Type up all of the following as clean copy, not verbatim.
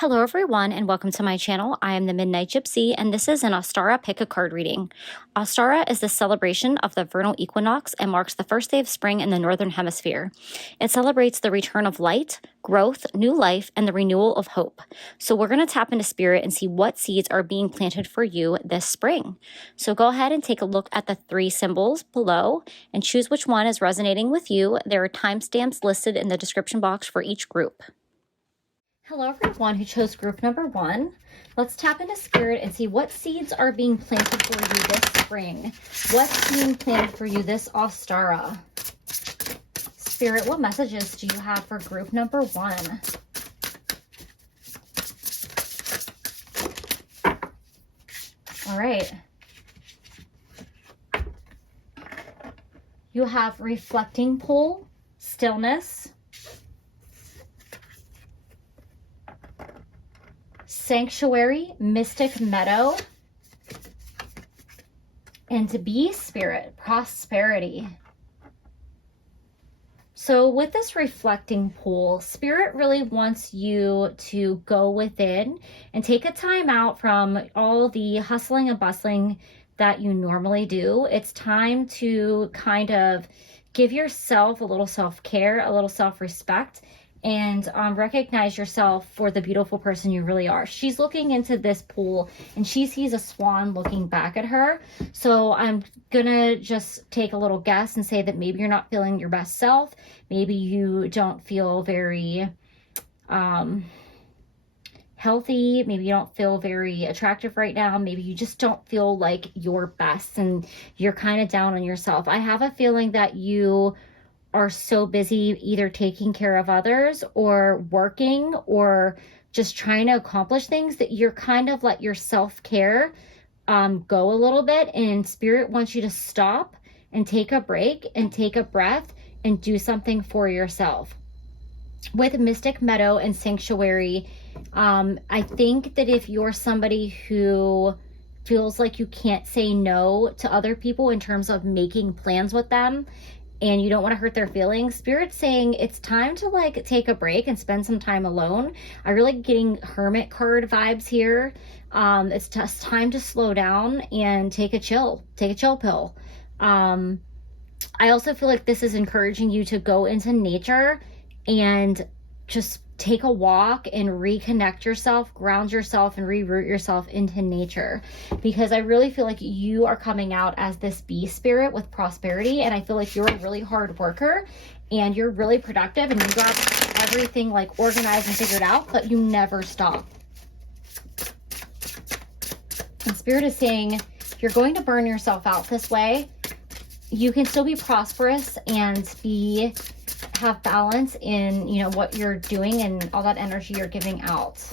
Hello everyone and welcome to my channel. I am the Midnight Gypsy and this is an Ostara pick a card reading. Ostara is the celebration of the vernal equinox and marks the first day of spring in the Northern Hemisphere. It celebrates the return of light, growth, new life, and the renewal of hope. So we're going to tap into spirit and see what seeds are being planted for you this spring. So go ahead and take a look at the 3 symbols below and choose which one is resonating with you. There are timestamps listed in the description box for each group. Hello everyone who chose group number 1. Let's tap into spirit and see what seeds are being planted for you this spring. What's being planted for you this Ostara? Spirit, what messages do you have for group number 1? All right. You have reflecting pool, stillness, sanctuary, mystic meadow, and to be spirit, prosperity. So with this reflecting pool, spirit really wants you to go within and take a time out from all the hustling and bustling that you normally do. It's time to kind of give yourself a little self-care, a little self-respect, and recognize yourself for the beautiful person you really are. She's looking into this pool and she sees a swan looking back at her. So I'm gonna just take a little guess and say that maybe you're not feeling your best self. Maybe you don't feel very healthy. Maybe you don't feel very attractive right now. Maybe you just don't feel like your best and you're kind of down on yourself. I have a feeling that you are so busy either taking care of others or working or just trying to accomplish things that you're kind of let your self-care go a little bit, and spirit wants you to stop and take a break and take a breath and do something for yourself. With Mystic Meadow and Sanctuary, I think that if you're somebody who feels like you can't say no to other people in terms of making plans with them, and you don't want to hurt their feelings, Spirit's saying it's time to like take a break and spend some time alone. I really getting Hermit card vibes here. It's just time to slow down and take a chill pill. I also feel like this is encouraging you to go into nature and just take a walk and reconnect yourself, ground yourself, and reroot yourself into nature. Because I really feel like you are coming out as this bee spirit with prosperity, and I feel like you're a really hard worker and you're really productive and you got everything like organized and figured out, but you never stop. And Spirit is saying you're going to burn yourself out this way. You can still be prosperous and have balance in, you know, what you're doing and all that energy you're giving out.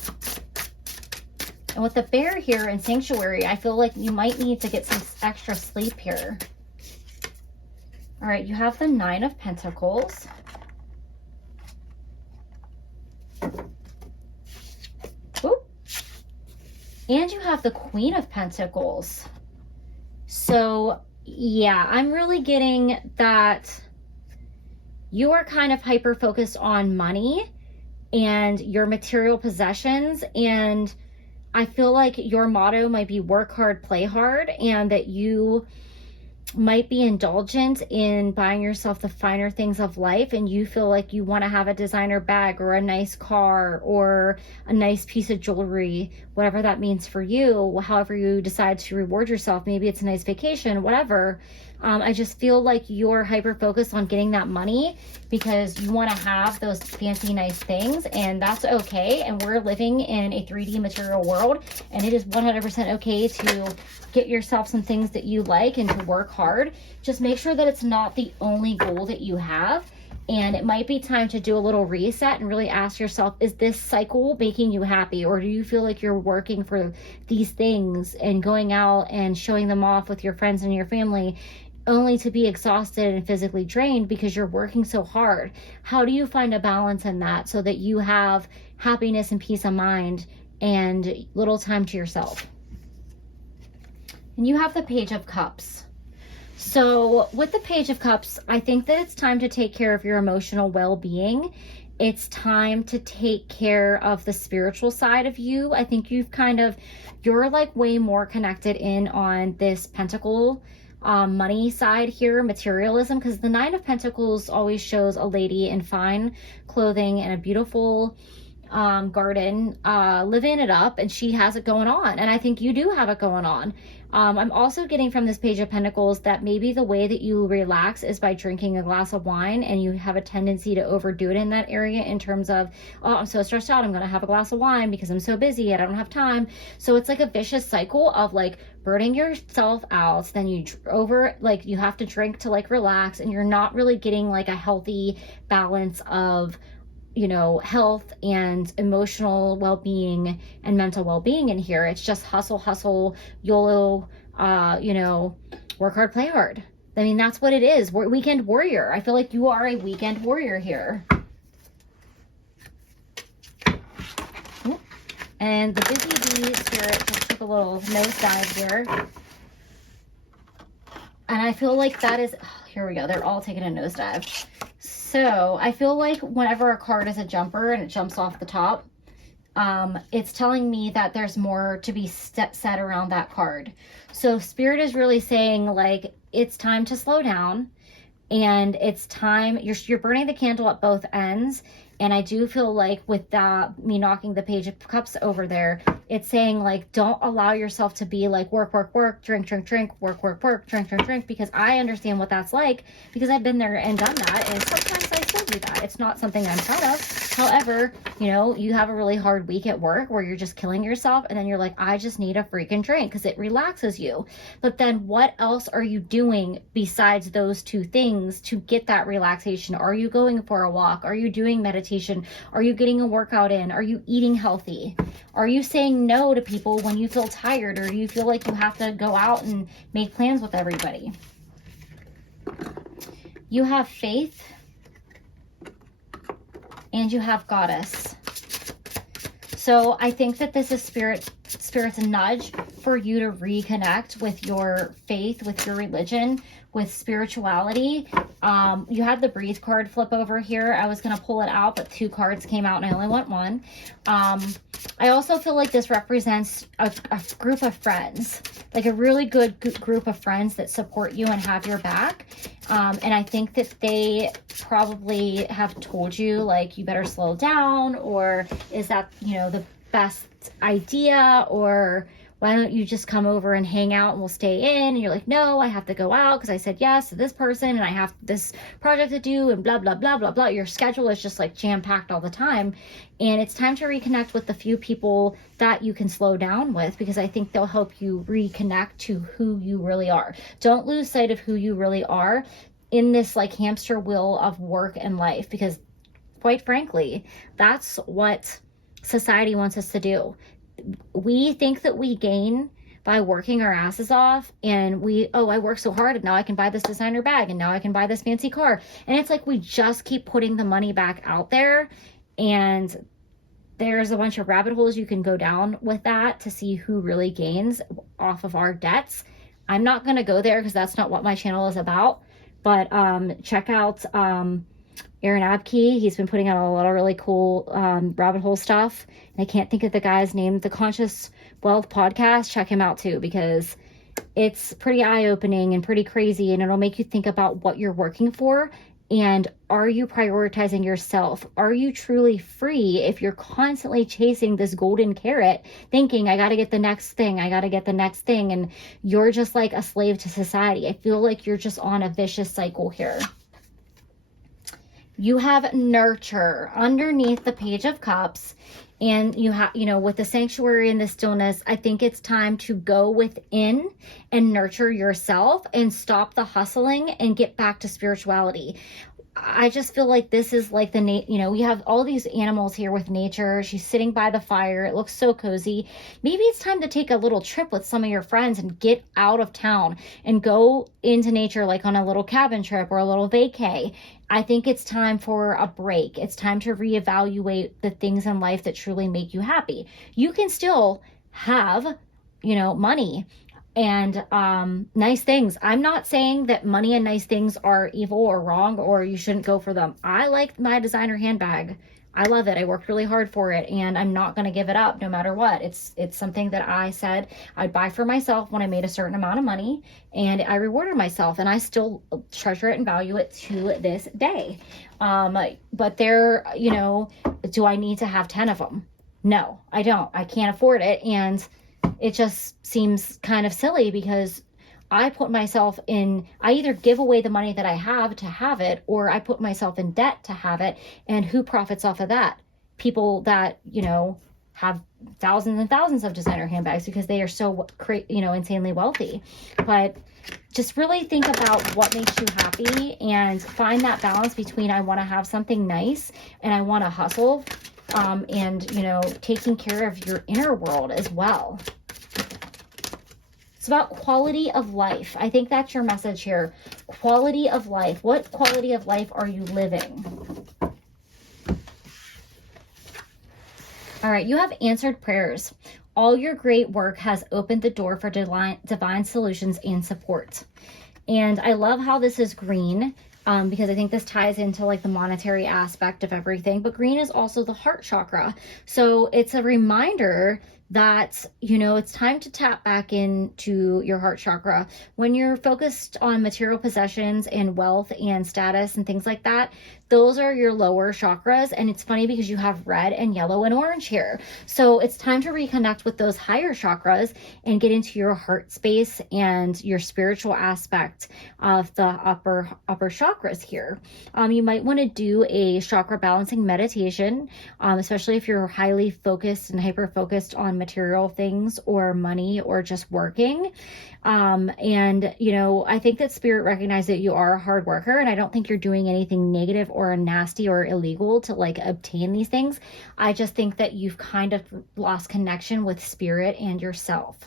And with the bear here in Sanctuary, I feel like you might need to get some extra sleep here. All right, you have the 9 of Pentacles. Ooh. And you have the Queen of Pentacles. So yeah, I'm really getting that you are kind of hyper focused on money and your material possessions, and I feel like your motto might be work hard, play hard, and that you might be indulgent in buying yourself the finer things of life, and you feel like you want to have a designer bag or a nice car or a nice piece of jewelry, whatever that means for you, however you decide to reward yourself. Maybe it's a nice vacation, whatever. I just feel like you're hyper focused on getting that money because you want to have those fancy, nice things, and that's okay. And we're living in a 3D material world, and it is 100% okay to get yourself some things that you like and to work hard. Just make sure that it's not the only goal that you have. And it might be time to do a little reset and really ask yourself, is this cycle making you happy? Or do you feel like you're working for these things and going out and showing them off with your friends and your family only to be exhausted and physically drained because you're working so hard? How do you find a balance in that so that you have happiness and peace of mind and little time to yourself? And you have the Page of Cups. So with the Page of Cups, I think that it's time to take care of your emotional well-being it's time to take care of the spiritual side of you. I think you're like way more connected in on this pentacle money side here, materialism, because the Nine of Pentacles always shows a lady in fine clothing and a beautiful garden, living it up, and she has it going on. And I think you do have it going on. I'm also getting from this Page of Pentacles that maybe the way that you relax is by drinking a glass of wine, and you have a tendency to overdo it in that area in terms of, oh, I'm so stressed out, I'm going to have a glass of wine because I'm so busy and I don't have time. So it's like a vicious cycle of like burning yourself out. Then you you have to drink to like relax, and you're not really getting like a healthy balance of, you know, health and emotional well-being and mental well-being in here. It's just hustle, YOLO, you know, work hard, play hard. I mean, that's what it is. Weekend warrior. I feel like you are a weekend warrior here. And the busy bee spirit just took a little nosedive here. And I feel like that is, oh, here we go. They're all taking a nosedive. So I feel like whenever a card is a jumper and it jumps off the top, it's telling me that there's more to be said around that card. So Spirit is really saying like, it's time to slow down, and it's time, you're burning the candle at both ends. And I do feel like with that, me knocking the Page of Cups over there, it's saying like, don't allow yourself to be like work, drink, work, drink, because I understand what that's like, because I've been there and done that. And sometimes I still do that. It's not something I'm proud of. However, you know, you have a really hard week at work where you're just killing yourself, and then you're like, I just need a freaking drink because it relaxes you. But then what else are you doing besides those two things to get that relaxation? Are you going for a walk? Are you doing meditation? Are you getting a workout in? Are you eating healthy? Are you saying no to people when you feel tired, or do you feel like you have to go out and make plans with everybody? You have faith, and you have Goddess. So I think that this is Spirit's nudge for you to reconnect with your faith, with your religion, with spirituality. You had the Breathe card flip over here. I was going to pull it out, but 2 cards came out and I only want 1. I also feel like this represents a group of friends, like a really good group of friends that support you and have your back. And I think that they probably have told you like, you better slow down, or is that, you know, the best idea, or why don't you just come over and hang out and we'll stay in? And you're like, no, I have to go out because I said yes to this person and I have this project to do and blah, blah, blah, blah, blah. Your schedule is just like jam-packed all the time. And it's time to reconnect with the few people that you can slow down with, because I think they'll help you reconnect to who you really are. Don't lose sight of who you really are in this like hamster wheel of work and life, because quite frankly, that's what society wants us to do. We think that we gain by working our asses off, and I work so hard and now I can buy this designer bag and now I can buy this fancy car. And it's like we just keep putting the money back out there, and there's a bunch of rabbit holes you can go down with that to see who really gains off of our debts. I'm not going to go there because that's not what my channel is about, but check out Aaron Abke. He's been putting out a lot of really cool rabbit hole stuff. And I can't think of the guy's name. The Conscious Wealth podcast. Check him out too, because it's pretty eye-opening and pretty crazy, and it'll make you think about what you're working for. And are you prioritizing yourself? Are you truly free if you're constantly chasing this golden carrot, thinking, I got to get the next thing, I got to get the next thing, and you're just like a slave to society? I feel like you're just on a vicious cycle here. You have nurture underneath the Page of Cups, and you have, you know, with the sanctuary and the stillness, I think it's time to go within and nurture yourself and stop the hustling and get back to spirituality. I just feel like this is like we have all these animals here with nature. She's sitting by the fire. It looks so cozy. Maybe it's time to take a little trip with some of your friends and get out of town and go into nature, like on a little cabin trip or a little vacay. I think it's time for a break. It's time to reevaluate the things in life that truly make you happy. You can still have, money. and nice things. I'm not saying that money and nice things are evil or wrong or you shouldn't go for them. I like my designer handbag. I love it. I worked really hard for it, and I'm not going to give it up no matter what. It's something that I said I'd buy for myself when I made a certain amount of money, and I rewarded myself, and I still treasure it and value it to this day. But there, you know, do I need to have 10 of them? No, I don't. I can't afford it, and it just seems kind of silly because I put myself in, I either give away the money that I have to have it, or I put myself in debt to have it. And who profits off of that? People that, you know, have thousands and thousands of designer handbags because they are so, you know, insanely wealthy. But just really think about what makes you happy and find that balance between I want to have something nice and I want to hustle, and, you know, taking care of your inner world as well. It's about quality of life. I think that's your message here. Quality of life. What quality of life are you living? All right, you have answered prayers. All your great work has opened the door for divine solutions and support. And I love how this is green, because I think this ties into like the monetary aspect of everything. But green is also the heart chakra. So it's a reminder that, you know, it's time to tap back into your heart chakra. When you're focused on material possessions and wealth and status and things like that, those are your lower chakras. And it's funny because you have red and yellow and orange here. So it's time to reconnect with those higher chakras and get into your heart space and your spiritual aspect of the upper chakras here. You might want to do a chakra balancing meditation, especially if you're highly focused and hyper focused on material things or money or just working. And, you know, I think that spirit recognizes that you are a hard worker, and I don't think you're doing anything negative or nasty or illegal to like obtain these things. I just think that you've kind of lost connection with spirit and yourself.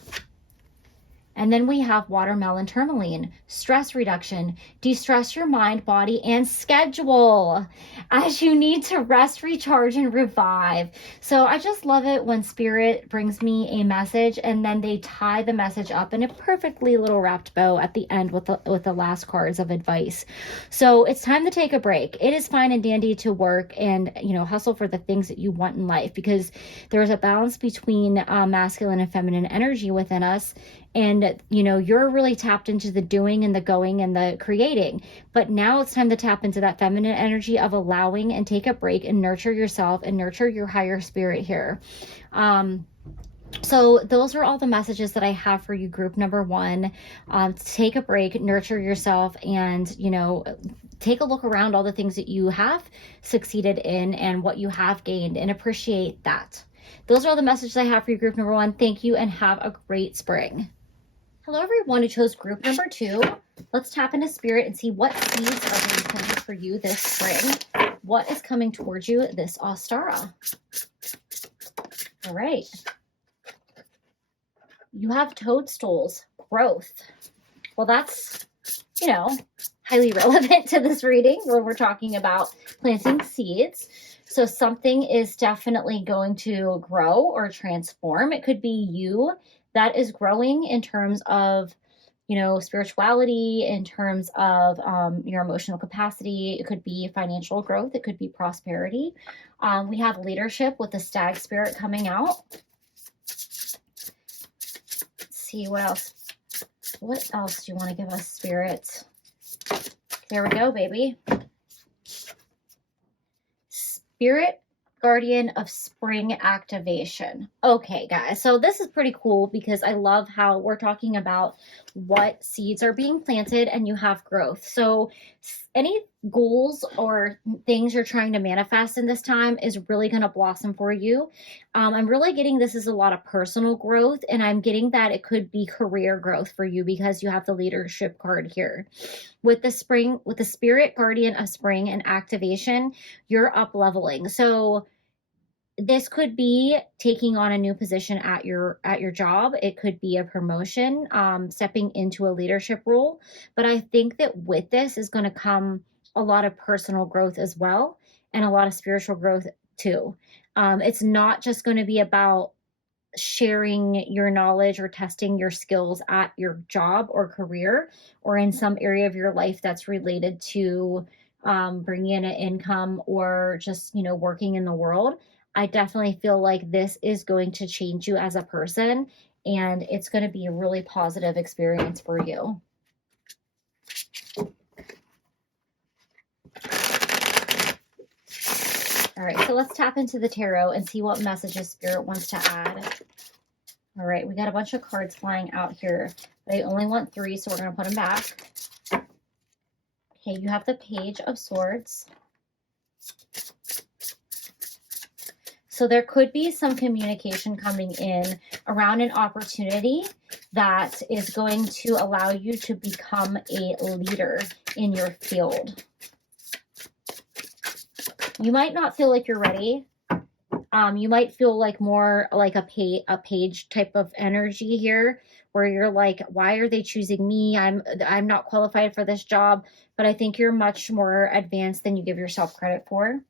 And then we have watermelon tourmaline, stress reduction, de-stress your mind, body, and schedule as you need to rest, recharge, and revive. So I just love it when spirit brings me a message and then they tie the message up in a perfectly little wrapped bow at the end with the last cards of advice. So it's time to take a break. It is fine and dandy to work and, you know, hustle for the things that you want in life, because there's a balance between masculine and feminine energy within us. And, you know, you're really tapped into the doing and the going and the creating. But now it's time to tap into that feminine energy of allowing and take a break and nurture yourself and nurture your higher spirit here. So those are all the messages that I have for you, group number one. Take a break, nurture yourself, and, you know, take a look around all the things that you have succeeded in and what you have gained, and appreciate that. Those are all the messages I have for you, group number one. Thank you and have a great spring. Hello, everyone who chose group number two. Let's tap into spirit and see what seeds are being planted for you this spring. What is coming towards you this Ostara? All right. You have toadstools, growth. Well, that's, you know, highly relevant to this reading where we're talking about planting seeds. So something is definitely going to grow or transform. It could be you that is growing in terms of, you know, spirituality, in terms of your emotional capacity. It could be financial growth. It could be prosperity. We have leadership with the stag spirit coming out. Let's see what else. What else do you want to give us, spirit? There we go, baby. Spirit guardian of spring activation. Okay, guys, so this is pretty cool because I love how we're talking about what seeds are being planted and you have growth. So any goals or things you're trying to manifest in this time is really going to blossom for you. I'm really getting this is a lot of personal growth, and I'm getting that it could be career growth for you because you have the leadership card here. With the spring, with the spirit guardian of spring and activation, you're up leveling. So this could be taking on a new position at your job. It could be a promotion, stepping into a leadership role. But I think that with this is going to come a lot of personal growth as well, and a lot of spiritual growth too. It's not just going to be about sharing your knowledge or testing your skills at your job or career, or in some area of your life that's related to bringing in an income, or just, you know, working in the world. I definitely feel like this is going to change you as a person, and it's going to be a really positive experience for you. All right, so let's tap into the tarot and see what messages Spirit wants to add. All right, we got a bunch of cards flying out here, but I only want 3, so we're going to put them back. Okay, you have the Page of Swords. So there could be some communication coming in around an opportunity that is going to allow you to become a leader in your field. You might not feel like you're ready. You might feel like more like a page type of energy here, where you're like, why are they choosing me? I'm not qualified for this job. But I think you're much more advanced than you give yourself credit for.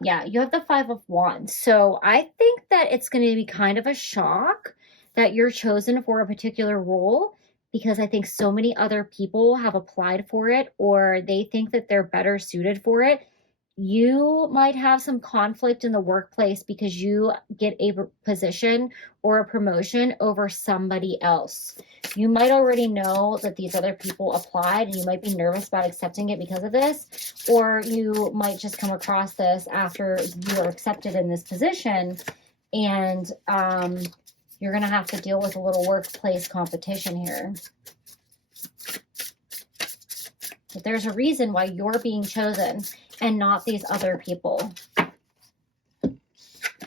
Yeah, you have the 5 of Wands. So I think that it's going to be kind of a shock that you're chosen for a particular role, because I think so many other people have applied for it, or they think that they're better suited for it. You might have some conflict in the workplace because you get a position or a promotion over somebody else. You might already know that these other people applied, and you might be nervous about accepting it because of this, or you might just come across this after you are accepted in this position, and you're going to have to deal with a little workplace competition here. But there's a reason why you're being chosen and not these other people.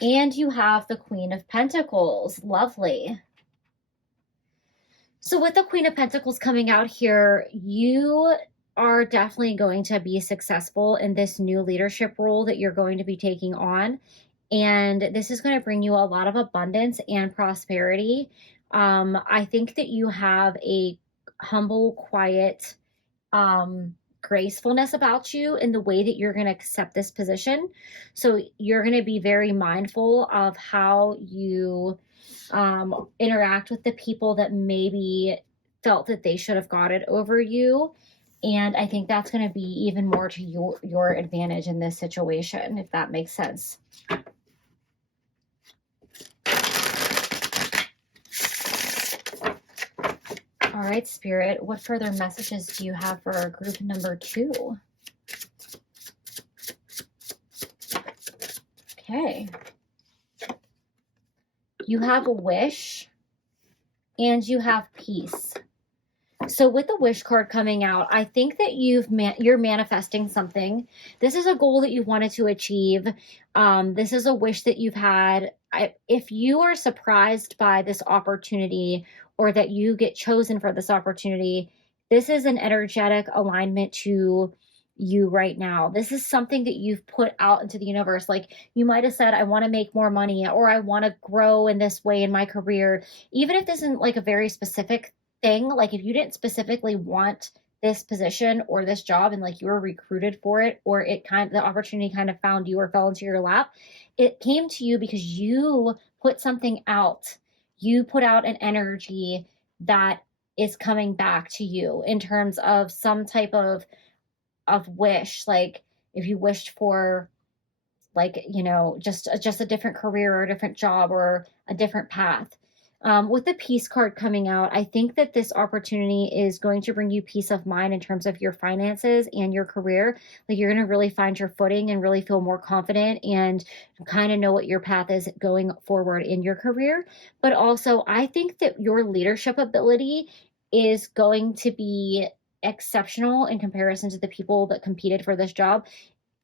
And you have the Queen of Pentacles. Lovely. So with the Queen of Pentacles coming out here, you are definitely going to be successful in this new leadership role that you're going to be taking on. And this is going to bring you a lot of abundance and prosperity. I think that you have a humble, quiet, gracefulness about you in the way that you're going to accept this position. So you're going to be very mindful of how you interact with the people that maybe felt that they should have got it over you. And I think that's going to be even more to your advantage in this situation, if that makes sense. All right, Spirit, what further messages do you have for group number 2? Okay. You have a wish and you have peace. So with the wish card coming out, I think that you're manifesting something. This is a goal that you wanted to achieve. This is a wish that you've had. If you are surprised by this opportunity, or that you get chosen for this opportunity, this is an energetic alignment to you right now. This is something that you've put out into the universe. Like, you might have said, I want to make more money, or I want to grow in this way in my career. Even if this isn't like a very specific thing, like if you didn't specifically want this position or this job, and like you were recruited for it, or the opportunity kind of found you or fell into your lap, it came to you because you put something out. You put out an energy that is coming back to you in terms of some type of wish. Like if you wished for, like, you know, just a different career or a different job or a different path. With the peace card coming out, I think that this opportunity is going to bring you peace of mind in terms of your finances and your career. Like, you're going to really find your footing and really feel more confident and kind of know what your path is going forward in your career. But also, I think that your leadership ability is going to be exceptional in comparison to the people that competed for this job,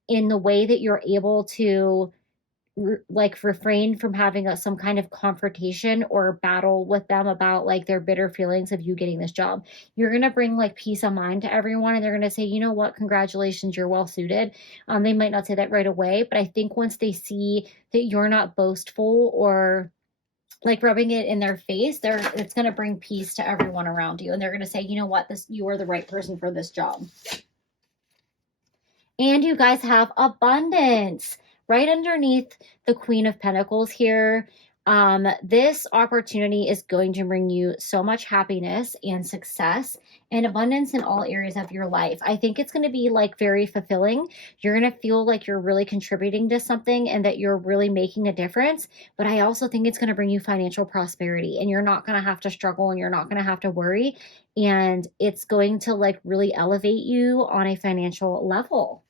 in the way that you're able to refrain from having some kind of confrontation or battle with them about like their bitter feelings of you getting this job. You're going to bring like peace of mind to everyone, and they're going to say, you know what, congratulations, you're well suited. They might not say that right away, but I think once they see that you're not boastful or like rubbing it in their face, it's going to bring peace to everyone around you, and they're going to say, you know what, you are the right person for this job. And you guys have abundance. right underneath the Queen of Pentacles here, this opportunity is going to bring you so much happiness and success and abundance in all areas of your life. I think it's going to be like very fulfilling. You're going to feel like you're really contributing to something and that you're really making a difference. But I also think it's going to bring you financial prosperity, and you're not going to have to struggle, and you're not going to have to worry. And it's going to like really elevate you on a financial level.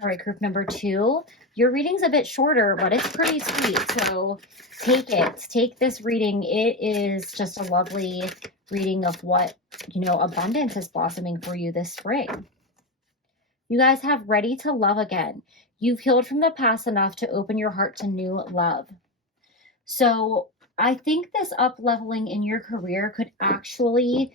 All right, group number 2. Your reading's a bit shorter, but it's pretty sweet. So take it. Take this reading. It is just a lovely reading of what, abundance is blossoming for you this spring. You guys have ready to love again. You've healed from the past enough to open your heart to new love. So I think this up-leveling in your career could actually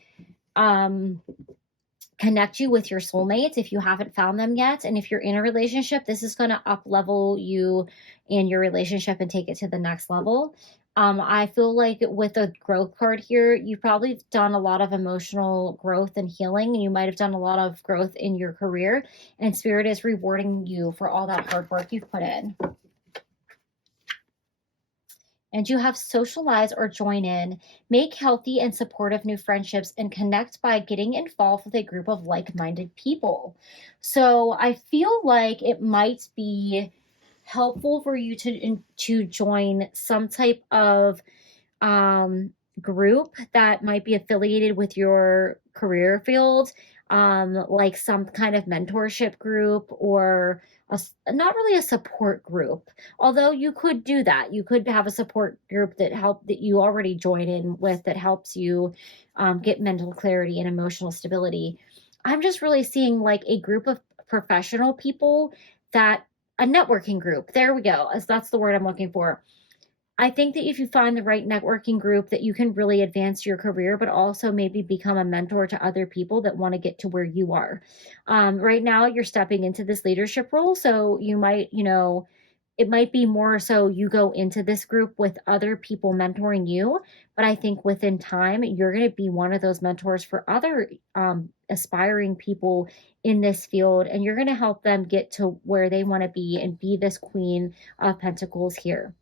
connect you with your soulmates if you haven't found them yet. And if you're in a relationship, this is going to up-level you in your relationship and take it to the next level. I feel like with the growth card here, you've probably done a lot of emotional growth and healing, and you might have done a lot of growth in your career, and Spirit is rewarding you for all that hard work you've put in. And you have socialize or join in, make healthy and supportive new friendships, and connect by getting involved with a group of like-minded people. So I feel like it might be helpful for you to join some type of group that might be affiliated with your career field, like some kind of mentorship group, or not really a support group, although you could do that. You could have a support group that you already join in with, that helps you get mental clarity and emotional stability. I'm just really seeing like a group of professional people, a networking group. There we go. That's the word I'm looking for. I think that if you find the right networking group, that you can really advance your career, but also maybe become a mentor to other people that want to get to where you are. Right now, you're stepping into this leadership role, so you might, it might be more so you go into this group with other people mentoring you, but I think within time, you're going to be one of those mentors for other aspiring people in this field, and you're going to help them get to where they want to be and be this Queen of Pentacles here.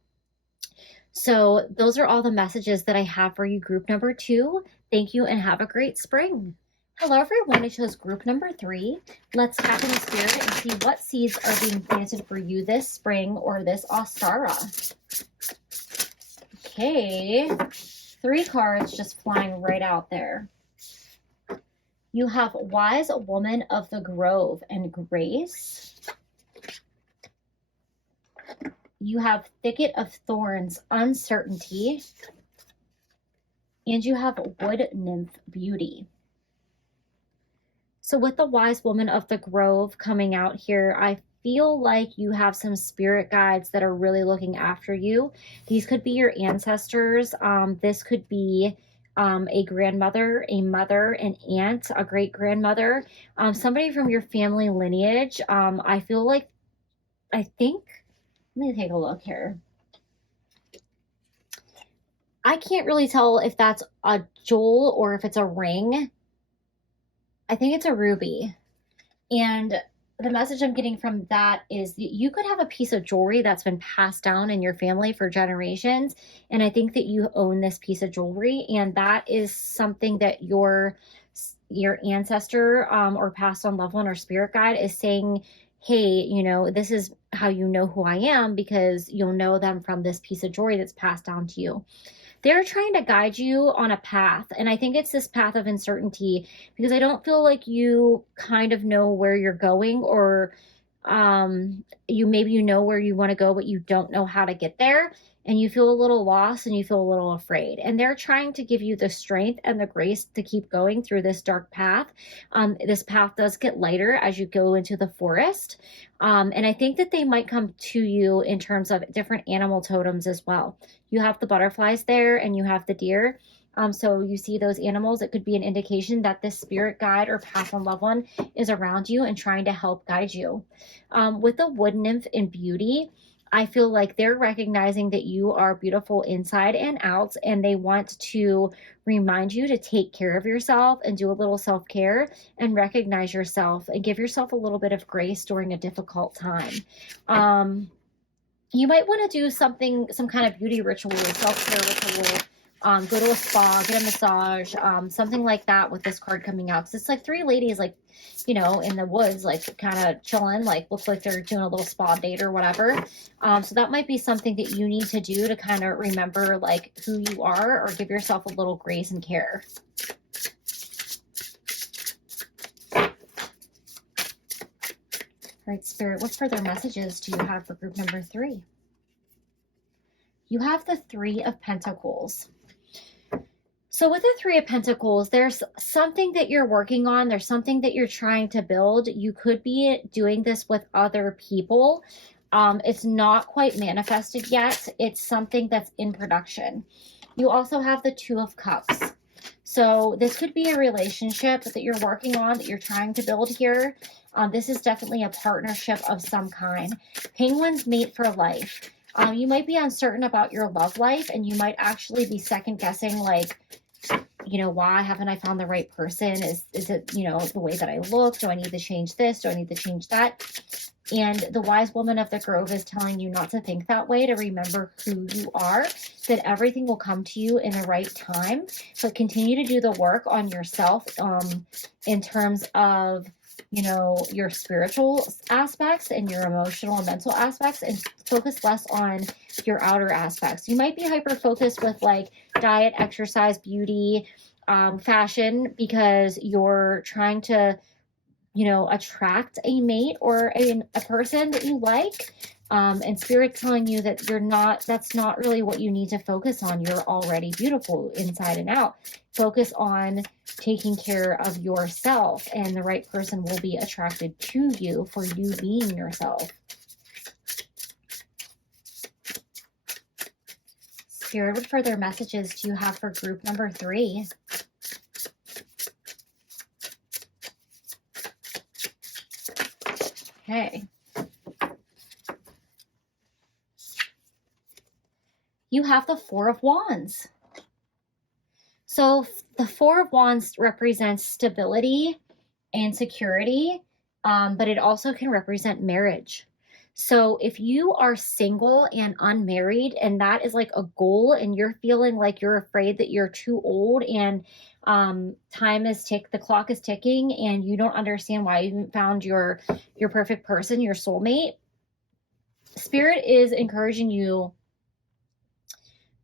So those are all the messages that I have for you, group number 2. Thank you and have a great spring. Hello, everyone. It shows group number 3. Let's tap into Spirit and see what seeds are being planted for you this spring or this Ostara. Okay. 3 cards just flying right out there. You have Wise Woman of the Grove and Grace. You have Thicket of Thorns, Uncertainty. And you have Wood Nymph, Beauty. So with the Wise Woman of the Grove coming out here, I feel like you have some spirit guides that are really looking after you. These could be your ancestors. This could be a grandmother, a mother, an aunt, a great-grandmother, somebody from your family lineage. I think, let me take a look here. I can't really tell if that's a jewel or if it's a ring. I think it's a ruby. And the message I'm getting from that is that you could have a piece of jewelry that's been passed down in your family for generations. And I think that you own this piece of jewelry, and that is something that your ancestor or passed on loved one or spirit guide is saying, hey, this is how you know who I am, because you'll know them from this piece of jewelry that's passed down to you. They're trying to guide you on a path, and I think it's this path of uncertainty, because I don't feel like you kind of know where you're going, or you know where you want to go, but you don't know how to get there, and you feel a little lost and you feel a little afraid. And they're trying to give you the strength and the grace to keep going through this dark path. This path does get lighter as you go into the forest. And I think that they might come to you in terms of different animal totems as well. You have the butterflies there and you have the deer. So you see those animals, it could be an indication that this spirit guide or past on loved one is around you and trying to help guide you. With the Wood Nymph in Beauty, I feel like they're recognizing that you are beautiful inside and out, and they want to remind you to take care of yourself and do a little self-care and recognize yourself and give yourself a little bit of grace during a difficult time. You might want to do something, some kind of beauty ritual, self-care ritual, go to a spa, get a massage, something like that with this card coming out. Because it's like three ladies, like, you know, in the woods, like kind of chilling, like looks like they're doing a little spa date or whatever. So that might be something that you need to do to kind of remember like who you are, or give yourself a little grace and care. All right, Spirit, what further messages do you have for group number 3? You have the 3 of Pentacles. So with the 3 of Pentacles, there's something that you're working on. There's something that you're trying to build. You could be doing this with other people. It's not quite manifested yet. It's something that's in production. You also have the 2 of Cups. So this could be a relationship that you're working on, that you're trying to build here. This is definitely a partnership of some kind. Penguins mate for life. You might be uncertain about your love life, and you might actually be second guessing, like, you know, why haven't I found the right person? Is it, you know, the way that I look? Do I need to change this? Do I need to change that? And the wise woman of the grove is telling you not to think that way, to remember who you are, that everything will come to you in the right time. But continue to do the work on yourself in terms of, you know, your spiritual aspects and your emotional and mental aspects, and focus less on your outer aspects. You might be hyper focused with like diet, exercise, beauty, fashion, because you're trying to, you know, attract a mate or a person that you like. And Spirit telling you that that's not really what you need to focus on. You're already beautiful inside and out. Focus on taking care of yourself, and the right person will be attracted to you for you being yourself. Spirit, what further messages do you have for group number 3? Okay. You have the 4 of Wands. So the 4 of Wands represents stability and security, but it also can represent marriage. So if you are single and unmarried, and that is like a goal, and you're feeling like you're afraid that you're too old, and the clock is ticking, and you don't understand why you haven't found your perfect person, your soulmate, Spirit is encouraging you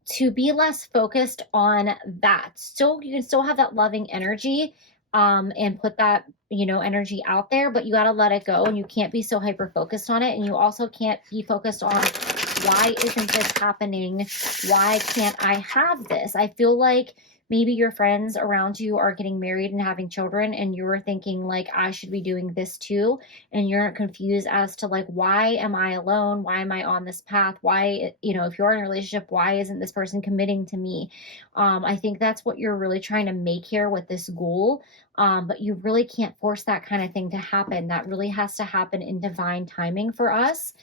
to be less focused on that. Still, you can still have that loving energy, and put that, you know, energy out there, but you got to let it go, and you can't be so hyper focused on it. And you also can't be focused on, why isn't this happening? Why can't I have this? I feel like maybe your friends around you are getting married and having children, and you're thinking like, I should be doing this too. And you're confused as to like, why am I alone? Why am I on this path? Why, you know, if you're in a relationship, why isn't this person committing to me? I think that's what you're really trying to make here with this goal. But you really can't force that kind of thing to happen. That really has to happen in divine timing for us.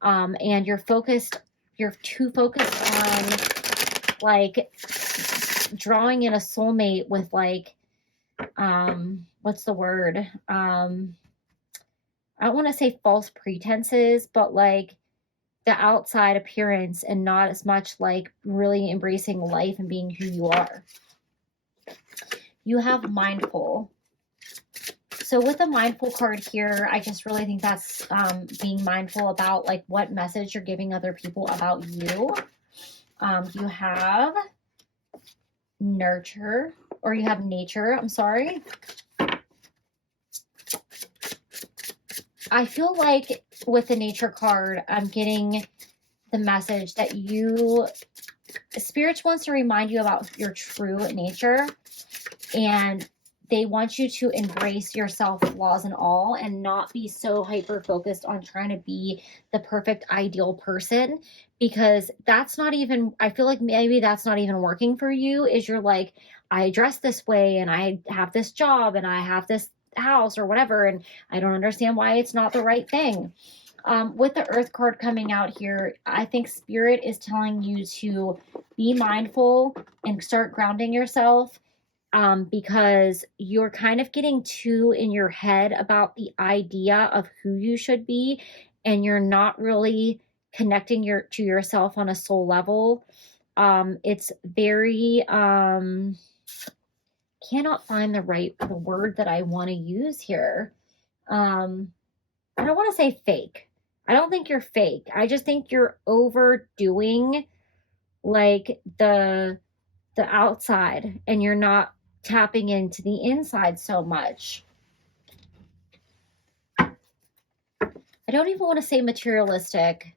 And you're too focused on like drawing in a soulmate with like, what's the word? I don't want to say false pretenses, but like the outside appearance, and not as much like really embracing life and being who you are. You have mindful. So with the mindful card here, I just really think that's being mindful about like what message you're giving other people about you. You have nurture, or you have nature, I'm sorry. I feel like with the nature card, I'm getting the message that Spirit wants to remind you about your true nature, and they want you to embrace yourself, flaws and all, and not be so hyper focused on trying to be the perfect ideal person, because that's not even, I feel like maybe that's not even working for you. Is you're like, I dress this way, and I have this job, and I have this house or whatever, and I don't understand why it's not the right thing. With the Earth card coming out here, I think Spirit is telling you to be mindful and start grounding yourself, because you're kind of getting too in your head about the idea of who you should be, and you're not really connecting to yourself on a soul level. It's very cannot find the word that I want to use here. I don't want to say fake. I don't think you're fake. I just think you're overdoing like the outside, and you're not tapping into the inside so much. I don't even want to say materialistic.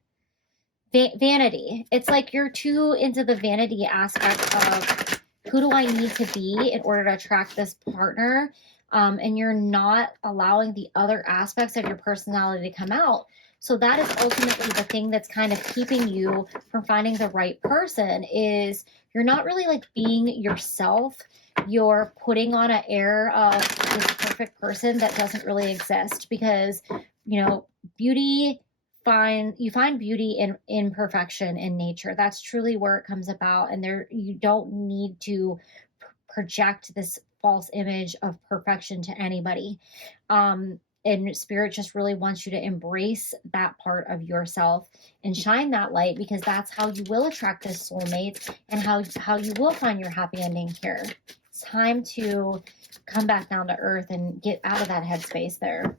Vanity. It's like you're too into the vanity aspect of who do I need to be in order to attract this partner, and you're not allowing the other aspects of your personality to come out. So that is ultimately the thing that's kind of keeping you from finding the right person, is you're not really like being yourself. You're putting on an air of this perfect person that doesn't really exist, because, you know, you find beauty in imperfection in nature. That's truly where it comes about. And you don't need to project this false image of perfection to anybody. And Spirit just really wants you to embrace that part of yourself and shine that light, because that's how you will attract this soulmate, and how you will find your happy ending here. It's time to come back down to earth and get out of that headspace there.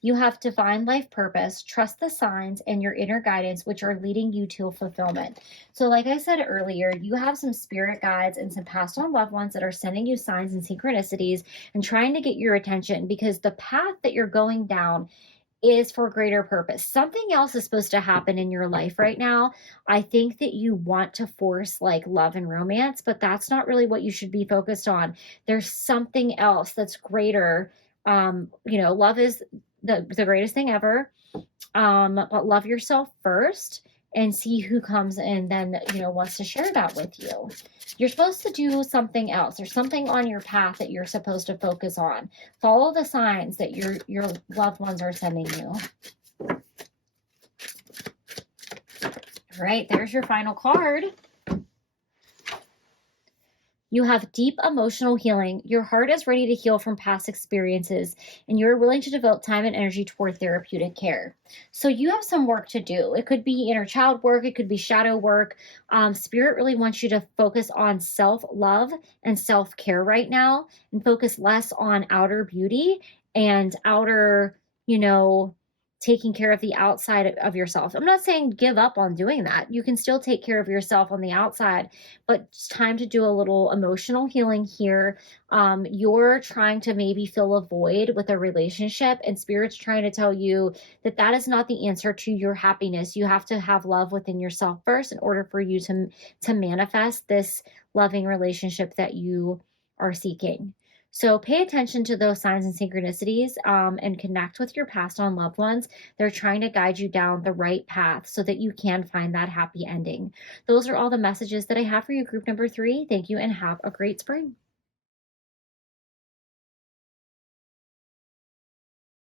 You have divine life purpose, trust the signs and your inner guidance, which are leading you to fulfillment. So like I said earlier, you have some spirit guides and some passed on loved ones that are sending you signs and synchronicities and trying to get your attention, because the path that you're going down is for greater purpose. Something else is supposed to happen in your life right now. I think that you want to force like love and romance, but that's not really what you should be focused on. There's something else that's greater. Love is the greatest thing ever. But love yourself first and see who comes and then, wants to share that with you. You're supposed to do something else. There's something on your path that you're supposed to focus on. Follow the signs that your loved ones are sending you. All right, there's your final card. You have deep emotional healing. Your heart is ready to heal from past experiences, and you're willing to devote time and energy toward therapeutic care. So you have some work to do. It could be inner child work. It could be shadow work. Spirit really wants you to focus on self-love and self-care right now, and focus less on outer beauty and outer, taking care of the outside of yourself. I'm not saying give up on doing that. You can still take care of yourself on the outside, but it's time to do a little emotional healing here. You're trying to maybe fill a void with a relationship, and Spirit's trying to tell you that that is not the answer to your happiness. You have to have love within yourself first in order for you to manifest this loving relationship that you are seeking. So pay attention to those signs and synchronicities, and connect with your passed on loved ones. They're trying to guide you down the right path so that you can find that happy ending. Those are all the messages that I have for you, group number 3. Thank you and have a great spring.